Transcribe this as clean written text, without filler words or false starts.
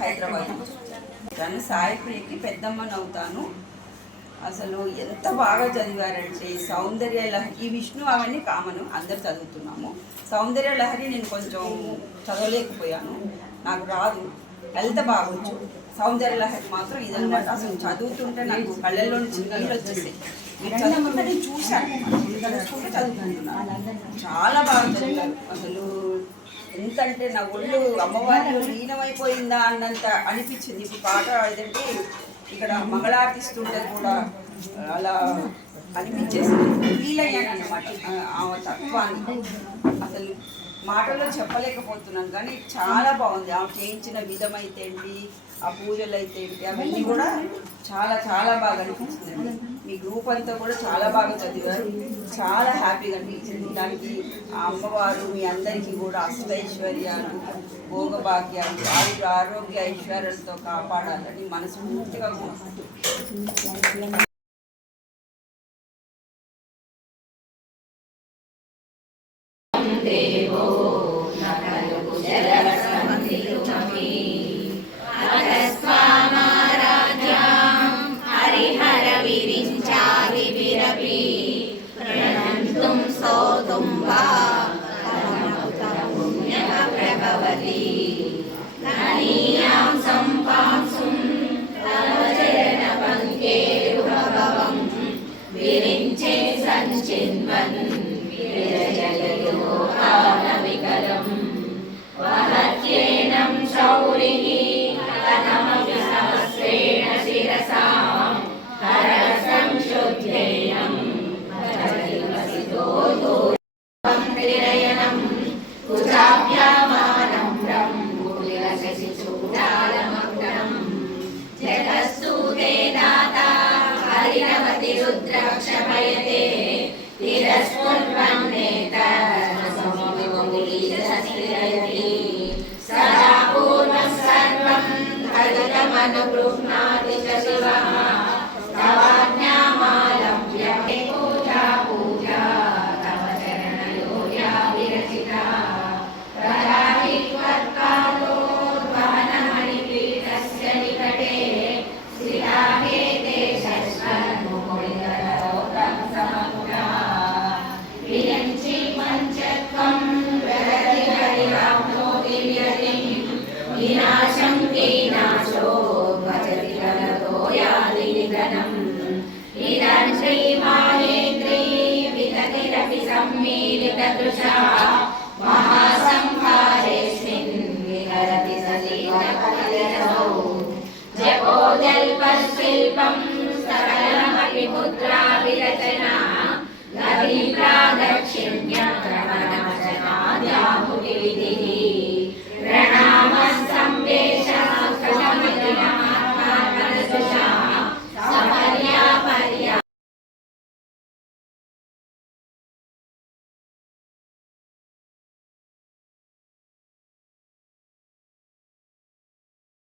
హైదరాబాద్ తను సాయిప్రియకి పెద్దమ్మని అవుతాను. అసలు ఎంత బాగా చదివారంటే సౌందర్య లహరి, ఈ విష్ణు అవన్నీ కామను అందరు చదువుతున్నాము. సౌందర్య లహరి నేను కొంచెం చదవలేకపోయాను, నాకు రాదు. లలిత బాగొచ్చు, సౌందర్య లహరి మాత్రం ఇదనమాట. అసలు చదువుతుంటే నాకు కళ్ళల్లో నుంచి నీళ్ళు వచ్చేసాయి. మీరు చదువుతుంటే నేను చూశాను, చూసుకుంటే చదువుకుంటున్నాను. చాలా బాగా చదివారు. అసలు ఎంతంటే నా ఒళ్ళు అమ్మవారిలో లీనమైపోయిందా అన్నంత అనిపించింది. ఇప్పుడు పాట ఏదంటే ఇక్కడ మంగళార్తిస్తుంటే కూడా అలా అనిపించేసింది, ఫీల్ అయ్యాను అన్నమాట ఆ తత్వాన్ని. అసలు మాటల్లో చెప్పలేకపోతున్నాను, కానీ చాలా బాగుంది. ఆమె చేయించిన విధం అయితే ఏంటి, ఆ పూజలు అయితే ఏంటి, అవన్నీ కూడా చాలా చాలా బాగా అనిపించిందండి. మీ గ్రూప్ అంతా కూడా చాలా బాగా చదివారు, చాలా హ్యాపీగా అనిపించింది. దానికి ఆ అమ్మవారు మీ అందరికీ కూడా అష్టైశ్వర్యాలు, భోగభాగ్యాలు, ఆరోగ్య ఐశ్వర్యాలతో కాపాడాలని మనస్ఫూర్తిగా కోరుకుంటున్నాను. దేవో నకలు జలసంధితుమపి అగస్వామారాజ్యాం హరిహర విరించాది విరపి ప్రణంతుం సోతుం వా పుణ్యః ప్రభవతి ననీయాం సంపాంసుం తవ చరణ పంకేరుభవం విరించే సంచిన్వన్ వహత్యేనం శౌరిః కథమపి సహస్రేణ శిరసా హరసంశుద్ధేయం త్రినయనం కుచాభ్యామానమ్రం కులిలశశిచూడాలమగ్నం జగస్తూతే దాతా హరిణవతి రుద్రక్షపయతే తిరస్కుర్వన్నేత సదా పూర్వం సర్వం తదిదమనుగృహ్ణాతి చ శివః తవాజ్ఞామాలభ్య పూజా పూజా తవ చరణయోర్యా విరచితా ప్రయాతి త్వత్కాలోద్వహనమణిపీఠస్య నికటే స్థితా హేతే శశ్వన్ముకుళితరౌతం సమగ్రా విరించి పంచత్వం వినాశం వినాశో భజతి గణతో యాది నిధనం ఇదం శ్రీ మాహేంద్రీ వితతిరపి సమ్మీలిత దృశా మహాసంహారేస్మిన్ విహరతి సలీలకలిరసౌ జపో జల్పశిల్పం సకలమపి ముద్రా విరచనా గతి ప్రాదక్షిణ్య